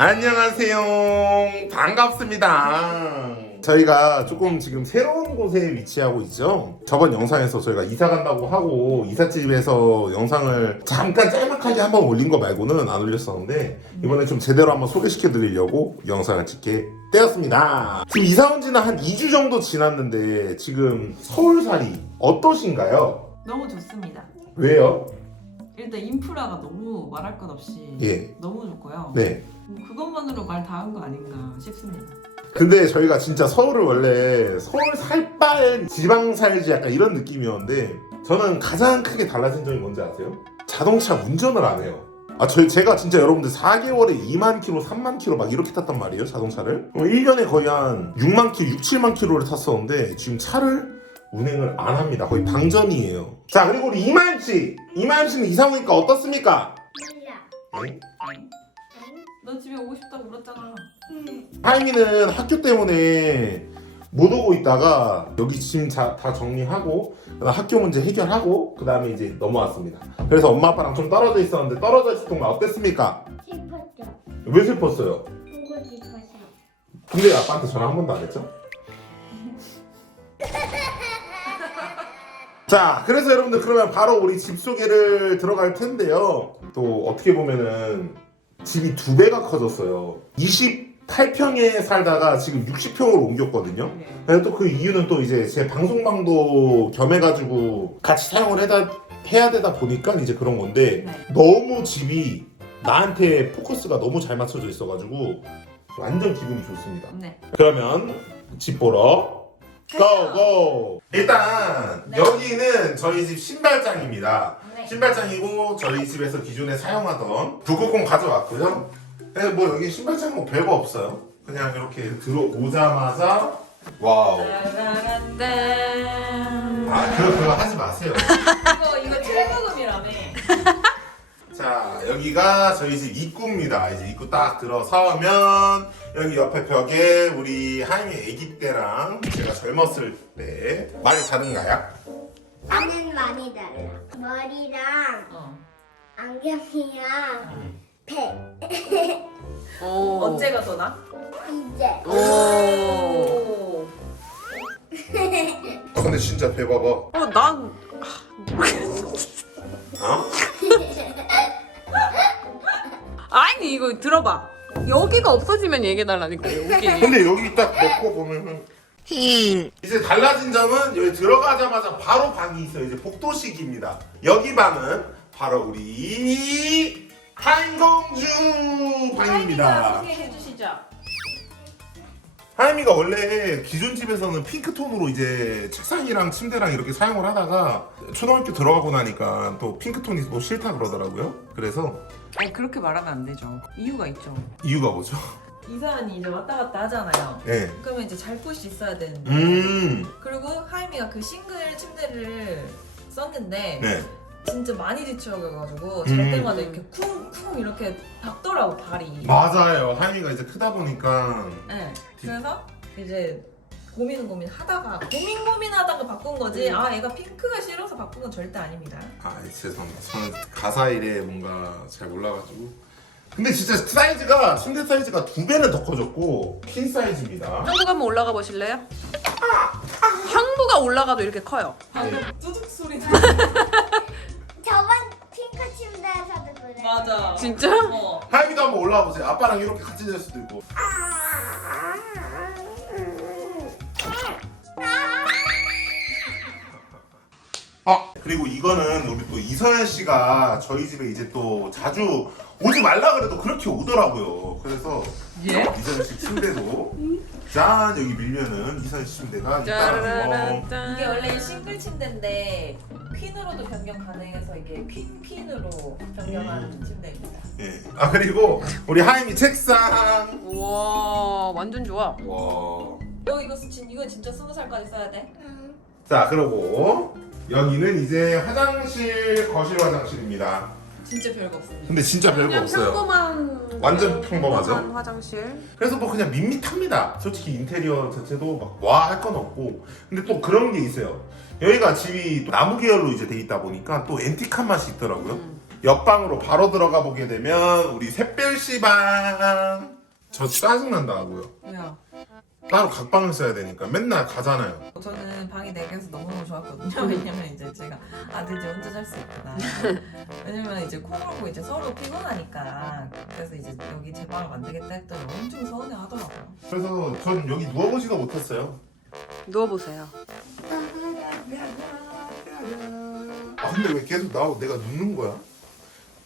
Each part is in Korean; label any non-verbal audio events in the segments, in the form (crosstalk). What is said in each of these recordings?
안녕하세요. 반갑습니다. 저희가 조금 지금 새로운 곳에 위치하고 있죠. 저번 영상에서 저희가 이사 간다고 하고 이삿집에서 영상을 잠깐 짤막하게 한번 올린 거 말고는 안 올렸었는데 이번에 좀 제대로 한번 소개시켜 드리려고 영상을 찍게 되었습니다. 지금 이사 온 지는 한 2주 정도 지났는데 지금 서울살이 어떠신가요? 너무 좋습니다. 왜요? 일단 인프라가 너무 말할 것 없이 예. 너무 좋고요. 네. 뭐 그것만으로 말 다 한 거 아닌가 싶습니다. 근데 저희가 진짜 서울을 원래 서울 살 바엔 지방 살지 약간 이런 느낌이었는데 저는 가장 크게 달라진 점이 뭔지 아세요? 자동차 운전을 안 해요. 아, 저희 제가 진짜 여러분들 4개월에 2만 킬로, 3만 킬로 막 이렇게 탔단 말이에요, 자동차를. 1년에 거의 한 6만 킬로, 6, 7만 킬로를 탔었는데 지금 차를 운행을 안 합니다. 거의 방전이에요. 자, 그리고 우리 이마임 씨. 이마임 씨는 이사 오니까 어떻습니까? 네? 너 집에 오고 싶다고 물었잖아. 하이미는 학교 때문에 못 오고 있다가 여기 짐다 정리하고 그다음 학교 문제 해결하고 그 다음에 이제 넘어왔습니다. 그래서 엄마 아빠랑 좀 떨어져 있었는데 떨어져 있을 동안 어땠습니까? 슬펐죠. 왜 슬펐어요? 보고 싶어서. 근데 아빠한테 전화 한 번도 안 했죠? (laughs) 자, 그래서 여러분들 그러면 바로 우리 집 소개를 들어갈 텐데요. 또 어떻게 보면은 집이 두 배가 커졌어요. 28평에 살다가 지금 60평으로 옮겼거든요. 네. 또그 이유는 또 이제 제 방송방도 겸해가지고 같이 사용을 해다, 해야 되다 보니까 이제 그런 건데 네. 너무 집이 나한테 포커스가 너무 잘 맞춰져 있어가지고 완전 기분이 좋습니다. 네. 그러면 집 보러 고고! 일단 네. 여기는 저희 집 신발장입니다. 네. 신발장이고 저희 집에서 기존에 사용하던 북극공 가져왔고요. 네, 뭐 여기 신발장 뭐 별거 없어요. 그냥 이렇게 들어오자마자 와우. 짜라란짠. 아 그거 그거 하지 마세요. 이거 이거 최고금이라며. (laughs) 자 여기가 저희 집 입구입니다. 이제 입구 딱 들어서면 여기 옆에 벽에 우리 하임이 아기 때랑 제가 젊었을 때 많이 다른가요? 나는 많이 달라. 머리랑 어. 안경이랑 배. 오. (laughs) 언제가 더 나? 이제. 오. 오. (laughs) 어, 근데 진짜 배 봐봐. 어, 난 어? (laughs) 아니 이거 들어봐. 여기가 없어지면 얘기해 달라니까 여기. 근데 여기 딱 넣고 보면은 이제 달라진 점은 여기 들어가자마자 바로 방이 있어요. 이제 복도식입니다. 여기 방은 바로 우리 한공주 방입니다. 소개해 주시죠. 하임이가 원래 기존 집에서는 핑크톤으로 이제 책상이랑 침대랑 이렇게 사용을 하다가 초등학교 들어가고 나니까 또 핑크톤이 뭐 싫다 그러더라고요. 그래서 아니 그렇게 말하면 안 되죠. 이유가 있죠. 이유가 뭐죠? 이사연이 이제 왔다 갔다 하잖아요. 네. 그러면 이제 잘 곳이 있어야 되는데. 음. 그리고 하임이가 그 싱글 침대를 썼는데 네. 진짜 많이 지쳐가지고 음. 잘 때마다 이렇게 쿵쿵 이렇게 박더라고 발이. 맞아요. 하임이가 이제 크다 보니까 네. 그래서 이제 고민 고민 하다가 고민 고민하다가 바꾼 거지. 아 애가 핑크가 싫어서 바꾼 건 절대 아닙니다. 아 죄송합니다. 저는 가사 일에 뭔가 잘 몰라가지고. 근데 진짜 사이즈가 침대 사이즈가 두 배는 더 커졌고 퀸 사이즈입니다. 형부가 한번 올라가 보실래요? 형부가 올라가도 이렇게 커요. 방금 뚜둑 소리 나. (laughs) 저번 핑크 침대에서도 그래. 맞아. 진짜? 어. 하임이도 한번 올라와 보세요. 아빠랑 이렇게 같이 잘 수도 있고. 아 그리고 이거는 우리 또 이서연 씨가 저희 집에 이제 또 자주 오지 말라 그래도 그렇게 오더라고요. 그래서 예? 이서연 씨 침대도 짠 여기 밀면은 이서연 씨 침대가 거. 짜라란짠. 이게 원래 싱글 침대인데 퀸으로도 변경 가능해서 이게 퀸 퀸으로 변경한 음. 침대입니다. 예. 아 그리고 우리 하임이 책상. 우와 완전 좋아. 와. 너 이거 진 이거 진짜 스무 살까지 써야 돼? 응. 자 그러고 여기는 이제 화장실 거실 화장실입니다. 진짜 별거 없습니다. 근데 진짜 별거 그냥 없어요. 평범한 완전 평범하죠? 평범한 화장실. 그래서 뭐 그냥 밋밋합니다. 솔직히 인테리어 자체도 막 와 할 건 없고. 근데 또 그런 게 있어요. 여기가 집이 또 나무 계열로 이제 돼 있다 보니까 또 앤틱한 맛이 있더라고요. 음. 옆방으로 바로 들어가 보게 되면 우리 샛별씨 방. 저 짜증난다고요. 왜요? 따로 각방을 써야 되니까 맨날 가잖아요. 저는 방이 4개여서 너무너무 좋았거든요. 왜냐면 이제 제가 아들 이제 혼자 잘 수 있구나. (laughs) 왜냐면 이제 코 골고 이제 서로 피곤하니까. 그래서 이제 여기 제 방을 만들겠다 했더니 엄청 서운해 하더라고요. 그래서 전 여기 누워보지도 못했어요. 누워보세요. 아 근데 왜 계속 나 내가 눕는 거야?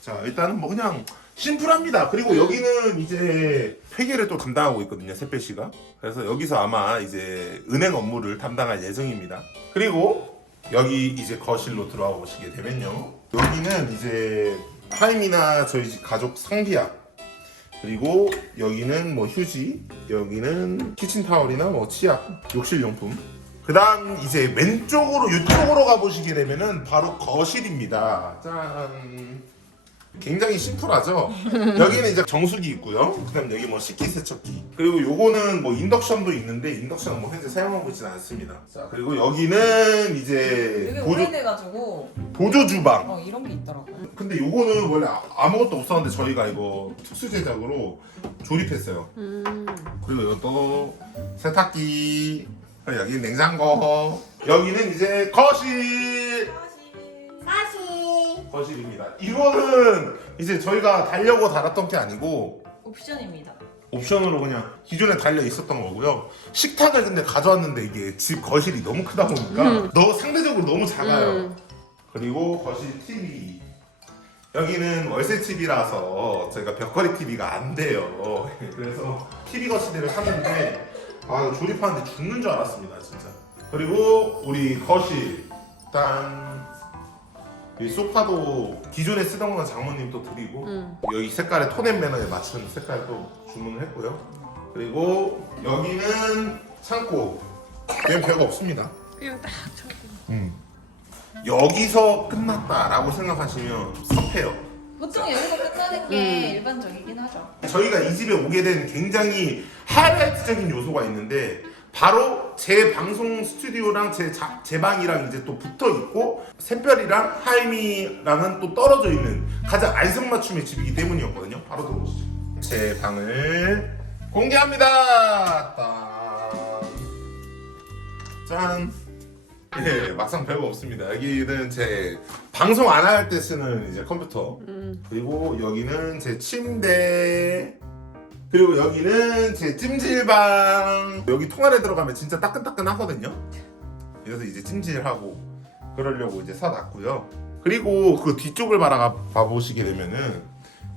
자 일단은 뭐 그냥 심플합니다. 그리고 여기는 이제 회계를 또 담당하고 있거든요. 새빼 씨가. 그래서 여기서 아마 이제 은행 업무를 담당할 예정입니다. 그리고 여기 이제 거실로 들어와 보시게 되면요. 여기는 이제 하임이나 저희 집 가족 상비약 그리고 여기는 뭐 휴지, 여기는 키친타월이나 뭐 치약, 욕실용품. 그 다음 이제 왼쪽으로 이쪽으로 가보시게 되면은 바로 거실입니다. 짠. 굉장히 심플하죠. (laughs) 여기는 이제 정수기 있고요. 그다음 여기 뭐 식기 세척기. 그리고 요거는 뭐 인덕션도 있는데 인덕션 뭐 현재 사용하고 있지는 않습니다. 자 그리고 여기는 이제 되게 보조 오래돼가지고 보조 주방. 어 이런 게 있더라고요. 근데 요거는 원래 아- 아무것도 없었는데 저희가 이거 특수 제작으로 조립했어요. 음. 그리고 이것도 세탁기. 여기 냉장고. 여기는 이제 거실. 사실 거실입니다. 이거는 이제 저희가 달려고 달았던 게 아니고 옵션입니다. 옵션으로 그냥 기존에 달려 있었던 거고요. 식탁을 근데 가져왔는데 이게 집 거실이 너무 크다 보니까 너 상대적으로 너무 작아요. 음. 그리고 거실 TV. 여기는 월세 TV라서 저희가 벽걸이 TV가 안 돼요. (laughs) 그래서 TV 거실대를 샀는데 아 조립하는데 죽는 줄 알았습니다 진짜. 그리고 우리 거실 짠. 이 소파도 기존에 쓰던 거는 장모님 또 드리고 음. 여기 색깔에 톤앤 매너에 맞춘 색깔 또 주문을 했고요. 그리고 여기는 창고. 얘는 별거 없습니다. 그냥 딱 저렇게. 음. 여기서 끝났다라고 생각하시면 섭해요. 보통 여기서 끝나는 게 음. 일반적이긴 하죠. 저희가 이 집에 오게 된 굉장히 하이라이트적인 요소가 있는데 바로 제 방송 스튜디오랑 제, 자- 제 방이랑 이제 또 붙어 있고 샛별이랑 하임이랑은 또 떨어져 있는 가장 안성맞춤의 집이기 때문이었거든요. 바로 들어오시죠. 제 방을 공개합니다. 짠. 짠. 예, 막상 별거 없습니다. 여기는 제 방송 안 할 때 쓰는 이제 컴퓨터. 음. 그리고 여기는 제 침대. 그리고 여기는 제 찜질방. 여기 통안에 들어가면 진짜 따끈따끈하거든요. 그래서 이제 찜질하고 그러려고 이제 사놨고요. 그리고 그 뒤쪽을 바라가 봐보시게 되면은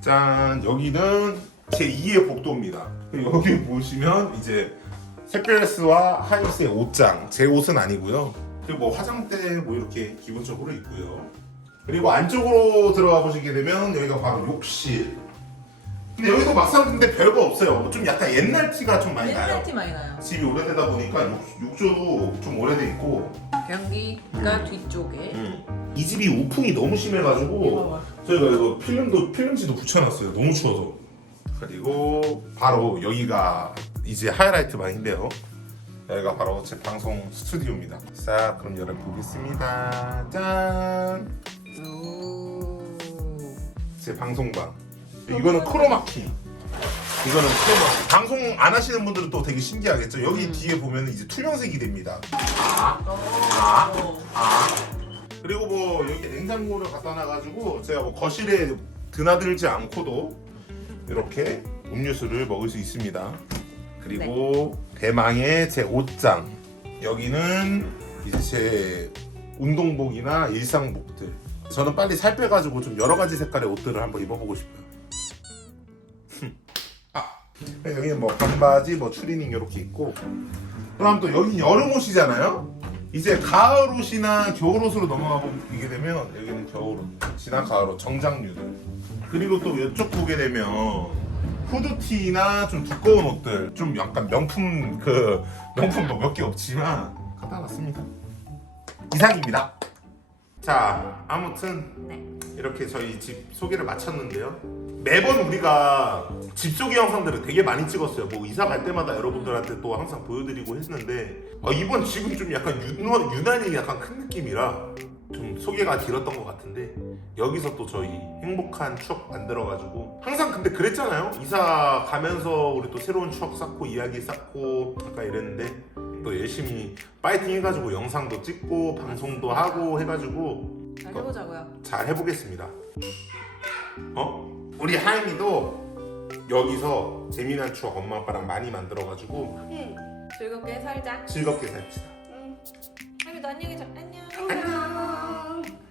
짠 여기는 제 2의 복도입니다. 여기 보시면 이제 샛별스와 하이스의 옷장. 제 옷은 아니고요. 그리고 뭐 화장대 뭐 이렇게 기본적으로 있고요. 그리고 안쪽으로 들어가 보시게 되면 여기가 바로 욕실. 근데 여기도 막상 근데 별거 없어요. 좀 약간 옛날 티가 좀 많이 나요. 옛날 티 많이 나요. 집이 오래되다 보니까 욕, 욕조도 좀 오래돼 있고 변기가 뒤쪽에. 이 집이 우풍이 너무 심해가지고 어, 저희가 이거 필름도 필름지도 붙여놨어요. 너무 추워서. 그리고 바로 여기가 이제 하이라이트 방인데요. 여기가 바로 제 방송 스튜디오입니다. 자, 그럼 열어 보겠습니다. 짠. 오. 제 방송방. 이거는 크로마키. 이거는 크로마키. 방송 안 하시는 분들은 또 되게 신기하겠죠. 여기 음. 뒤에 보면 이제 투명색이 됩니다. 어. 아. 그리고 뭐 여기 냉장고를 갖다 놔가지고 제가 뭐 거실에 드나들지 않고도 이렇게 음료수를 먹을 수 있습니다. 그리고 대망의 제 옷장. 여기는 이제 제 운동복이나 일상복들. 저는 빨리 살 빼가지고 좀 여러 가지 색깔의 옷들을 한번 입어보고 싶어요. 여기는 뭐 반바지, 뭐 추리닝 이렇게 있고. 그럼 또 여기 여름 옷이잖아요. 이제 가을 옷이나 겨울 옷으로 넘어가고 이게 되면 여기는 겨울 옷, 지난 가을 옷, 정장류들. 그리고 또 이쪽 보게 되면 후드티나 좀 두꺼운 옷들, 좀 약간 명품 그 명품 뭐 몇 개 없지만 갖다 놨습니다. 이상입니다. 자, 아무튼 네. 이렇게 저희 집 소개를 마쳤는데요. 매번 우리가 집 소개 영상들을 되게 많이 찍었어요. 뭐 이사 갈 때마다 여러분들한테 또 항상 보여드리고 했는데 어, 이번 집은 좀 약간 유난, 유난히 약간 큰 느낌이라 좀 소개가 길었던 것 같은데 여기서 또 저희 행복한 추억 만들어가지고 항상 근데 그랬잖아요 이사 가면서 우리 또 새로운 추억 쌓고 이야기 쌓고 약간 이랬는데 또 열심히 파이팅 해가지고 영상도 찍고 방송도 하고 해가지고 잘 해보자고요. 잘 해보겠습니다 어? 우리 하임이도 여기서 재미난 추억 엄마 아빠랑 많이 만들어가지고 응. 즐겁게 살자. 즐겁게 삽시다 응. 하미도 안녕히 자. 안녕. 안녕.